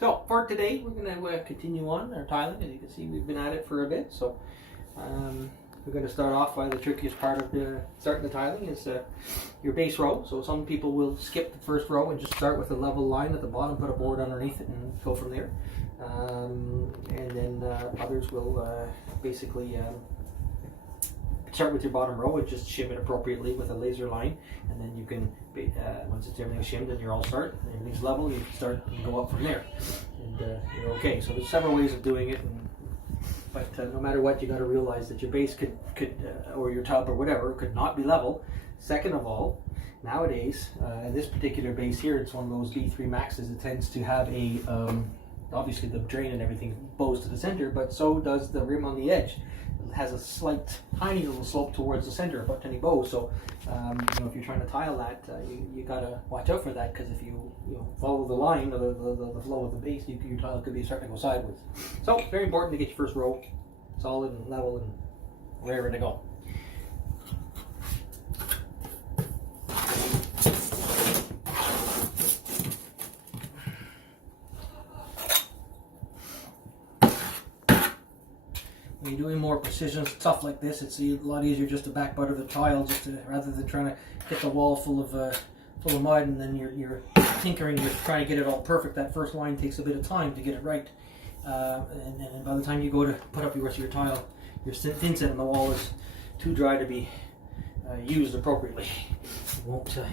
So for today, we're going to continue on our tiling. As you can see, we've been at it for a bit. So we're going to start off by the trickiest part of starting the tiling is your base row. So some people will skip the first row and just start with a level line at the bottom, put a board underneath it, and go from there. And then others will basically start with your bottom row and just shim it appropriately with a laser line, and then you can once everything's shimmed and you're all start, and everything's level, you can start and go up from there, and you're okay. So there's several ways of doing it, but no matter what, you got to realize that your base could or your tub or whatever could not be level. Second of all, nowadays, this particular base here, it's one of those B3 Maxes. It tends to have a obviously the drain and everything bows to the center, but so does the rim on the edge. It has a slight, tiny little slope towards the center of any bow. So, if you're trying to tile that, you gotta watch out for that, because if you follow the line or the flow of the base, your tile could be starting to go sideways. So, very important to get your first row solid and level and raring to go. When you're doing more precision stuff like this, it's a lot easier just to back butter the tile, rather than trying to get the wall full of mud, and then you're tinkering, you're trying to get it all perfect. That first line takes a bit of time to get it right, and by the time you go to put up the rest of your tile, your thin set on the wall is too dry to be used appropriately.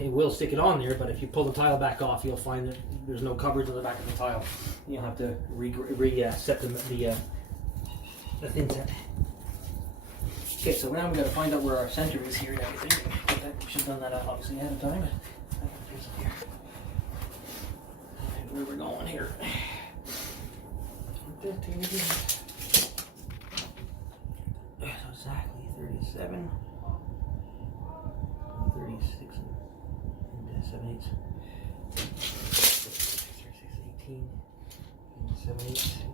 It will stick it on there, but if you pull the tile back off, you'll find that there's no coverage on the back of the tile. You'll have to reset the thin set. Okay, so now we've got to find out where our center is here and everything. We should have done that obviously ahead of time. Here. And where we're going here. 15. So exactly 37, 36 and 7/8. 36, 18, and 7/8.